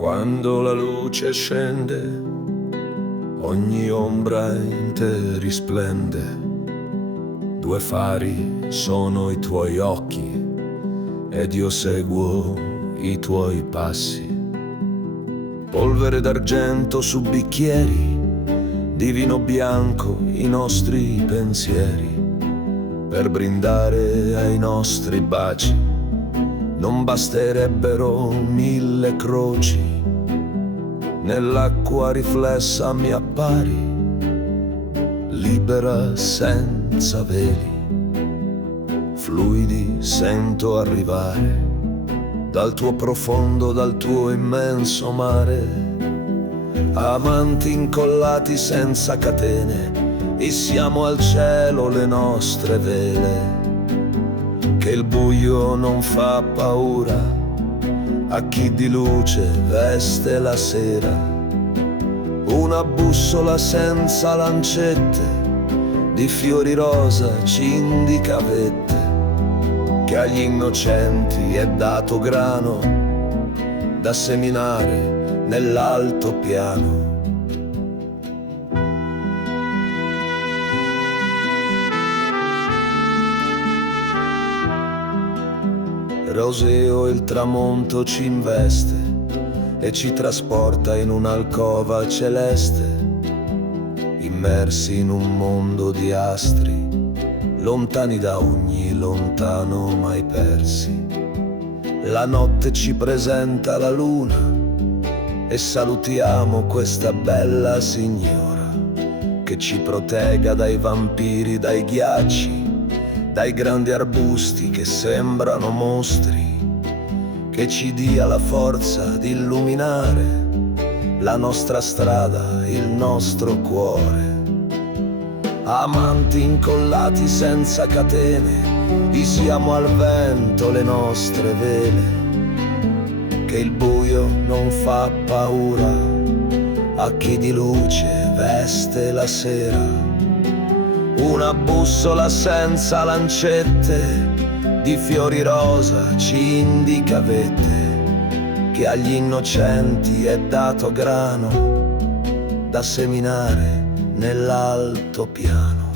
Quando la luce scende, ogni ombra in te risplende. Due fari sono i tuoi occhi ed io seguo i tuoi passi. Polvere d'argento su bicchieri, di vino bianco i nostri pensieri. Per brindare ai nostri baci non basterebbero 1000 croci. Nell'acqua riflessa mi appari, libera senza veli. Fluidi sento arrivare dal tuo profondo, dal tuo immenso mare. Amanti incollati senza catene, issiamo al cielo le nostre vele. Che il buio non fa paura a chi di luce veste la sera. Una bussola senza lancette, di fiori rosa ci indica vette. Che agli innocenti è dato grano da seminare nell'altopiano. Roseo il tramonto ci investe e ci trasporta in un'alcova celeste, immersi in un mondo di astri, lontani da ogni lontano mai persi. La notte ci presenta la luna e salutiamo questa bella signora che ci protegga dai vampiri, dai ghiacci, dai grandi arbusti che sembrano mostri, che ci dia la forza di illuminare la nostra strada, il nostro cuore. Amanti incollati senza catene, isiamo al vento le nostre vele. Che il buio non fa paura a chi di luce veste la sera. Una bussola senza lancette, di fiori rosa ci indica vette. Che agli innocenti è dato grano da seminare nell'altopiano.